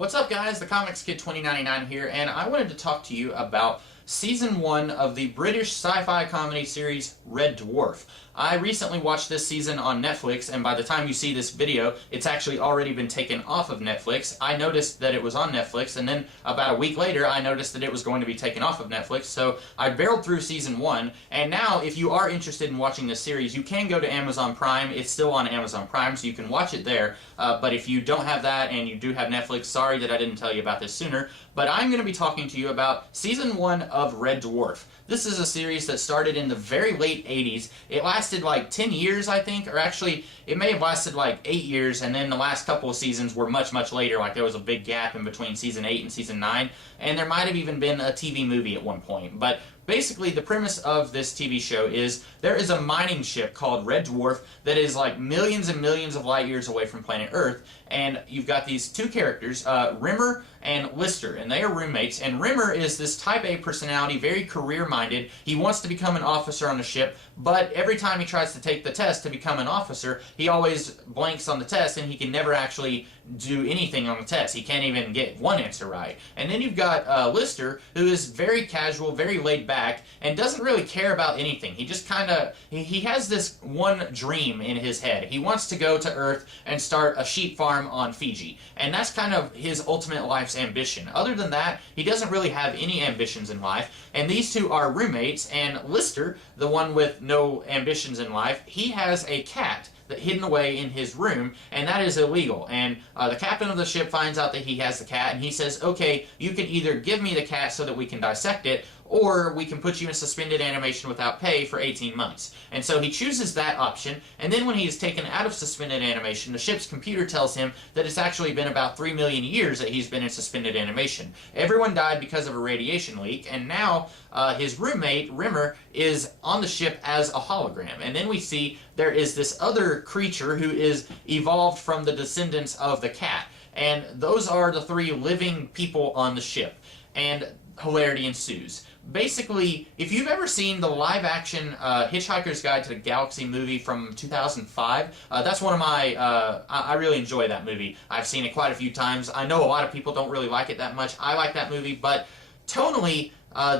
What's up, guys? The Comics Kid 2099 here, and I wanted to talk to you about Season 1 of the British sci-fi comedy series Red Dwarf. I recently watched this season on Netflix, and by the time you see this video, it's actually already been taken off of Netflix. I noticed that it was on Netflix, and then about a week later, I noticed that it was going to be taken off of Netflix, so I barreled through Season 1, and now, if you are interested in watching this series, you can go to Amazon Prime. It's still on Amazon Prime, so you can watch it there, but if you don't have that and you do have Netflix, sorry that I didn't tell you about this sooner, but I'm going to be talking to you about Season 1 of Red Dwarf. This is a series that started in the very late 80s. It lasted like 10 years, I think, or actually, it may have lasted like 8 years, and then the last couple of seasons were much, much later. Like, there was a big gap in between Season 8 and Season 9, and there might have even been a TV movie at one point. But basically, the premise of this TV show is there is a mining ship called Red Dwarf that is like millions and millions of light years away from planet Earth, and you've got these two characters, Rimmer and Lister, and they are roommates, and Rimmer is this type A personality, very career-minded. He wants to become an officer on the ship, but every time he tries to take the test to become an officer, he always blanks on the test, and he can never actually do anything on the test. He can't even get one answer right. And then you've got Lister, who is very casual, very laid back, and doesn't really care about anything. He just kind of, he has this one dream in his head. He wants to go to Earth and start a sheep farm on Fiji. And that's kind of his ultimate life's ambition. Other than that, he doesn't really have any ambitions in life. And these two are roommates, and Lister, the one with no ambitions in life, he has a cat that hidden away in his room, and that is illegal. And the captain of the ship finds out that he has the cat, and he says, okay, you can either give me the cat so that we can dissect it, or we can put you in suspended animation without pay for 18 months. And so he chooses that option, and then when he is taken out of suspended animation, the ship's computer tells him that it's actually been about 3 million years that he's been in suspended animation. Everyone died because of a radiation leak, and now his roommate, Rimmer, is on the ship as a hologram. And then we see there is this other creature who is evolved from the descendants of the cat. And those are the three living people on the ship. And hilarity ensues. Basically, if you've ever seen the live-action Hitchhiker's Guide to the Galaxy movie from 2005, that's one of my, I really enjoy that movie. I've seen it quite a few times. I know a lot of people don't really like it that much. I like that movie, but tonally,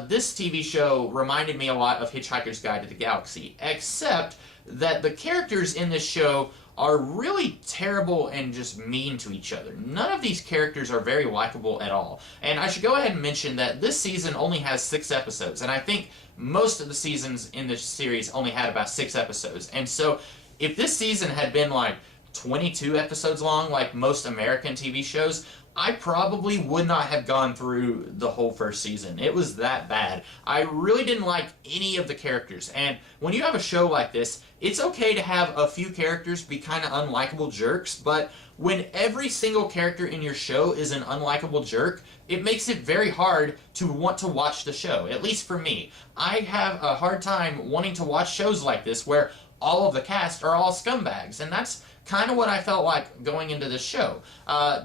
this TV show reminded me a lot of Hitchhiker's Guide to the Galaxy, except that the characters in this show are really terrible and just mean to each other. None of these characters are very likable at all. And I should go ahead and mention that this season only has 6 episodes, and I think most of the seasons in this series only had about 6 episodes. And so if this season had been like 22 episodes long, like most American TV shows, I probably would not have gone through the whole first season. It was that bad. I really didn't like any of the characters. And when you have a show like this, it's okay to have a few characters be kind of unlikable jerks, but when every single character in your show is an unlikable jerk, it makes it very hard to want to watch the show, at least for me. I have a hard time wanting to watch shows like this where all of the cast are all scumbags, and that's kind of what I felt like going into this show.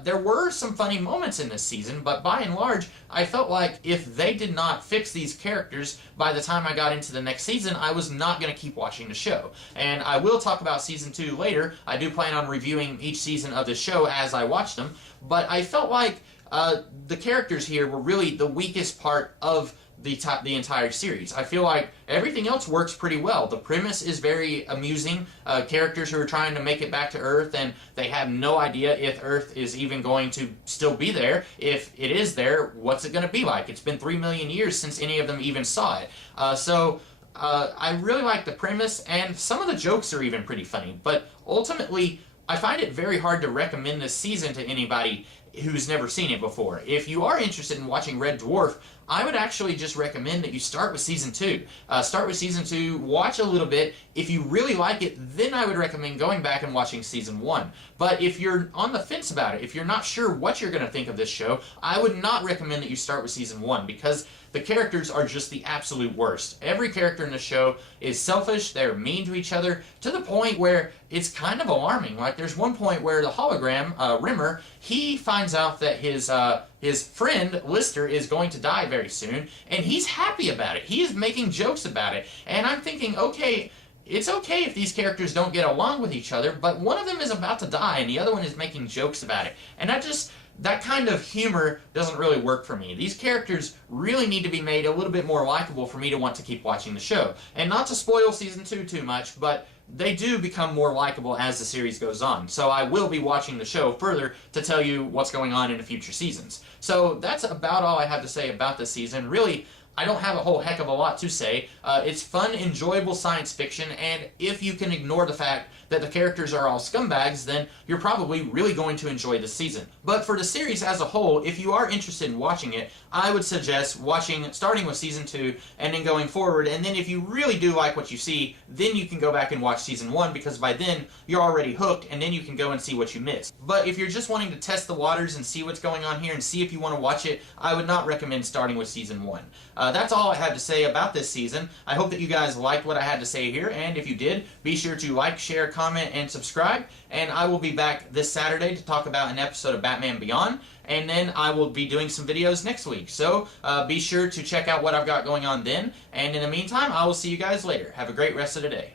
There were some funny moments in this season, but by and large, I felt like if they did not fix these characters by the time I got into the next season, I was not going to keep watching the show. And I will talk about Season 2 later. I do plan on reviewing each season of this show as I watch them, but I felt like the characters here were really the weakest part of the entire series. I feel like everything else works pretty well. The premise is very amusing. Characters who are trying to make it back to Earth, and they have no idea if Earth is even going to still be there. If it is there, what's it going to be like? It's been 3 million years since any of them even saw it. I really like the premise, and some of the jokes are even pretty funny, but ultimately, I find it very hard to recommend this season to anybody who's never seen it before. If you are interested in watching Red Dwarf, I would actually just recommend that you start with Season 2. Start with Season 2, watch a little bit. If you really like it, then I would recommend going back and watching Season 1. But if you're on the fence about it, if you're not sure what you're going to think of this show, I would not recommend that you start with Season 1, because the characters are just the absolute worst. Every character in the show is selfish, they're mean to each other, to the point where it's kind of alarming. Like, there's one point where the hologram, Rimmer, he finds out that his friend, Lister, is going to die very soon, and he's happy about it. He is making jokes about it. And I'm thinking, okay, it's okay if these characters don't get along with each other, but one of them is about to die, and the other one is making jokes about it. And that just that kind of humor doesn't really work for me. These characters really need to be made a little bit more likable for me to want to keep watching the show. And not to spoil season 2 too much, but they do become more likable as the series goes on. So I will be watching the show further to tell you what's going on in the future seasons. So that's about all I have to say about this season. Really, I don't have a whole heck of a lot to say. It's fun, enjoyable science fiction, and if you can ignore the fact that the characters are all scumbags, then you're probably really going to enjoy this season. But for the series as a whole, if you are interested in watching it, I would suggest starting with season 2 and then going forward, and then if you really do like what you see, then you can go back and watch season 1, because by then you're already hooked, and then you can go and see what you missed. But if you're just wanting to test the waters and see what's going on here and see if you want to watch it, I would not recommend starting with season 1. That's all I have to say about this season. I hope that you guys liked what I had to say here, and if you did, be sure to like, share, comment, and subscribe, and I will be back this Saturday to talk about an episode of Batman Beyond, and then I will be doing some videos next week. So be sure to check out what I've got going on then, and in the meantime, I will see you guys later. Have a great rest of the day.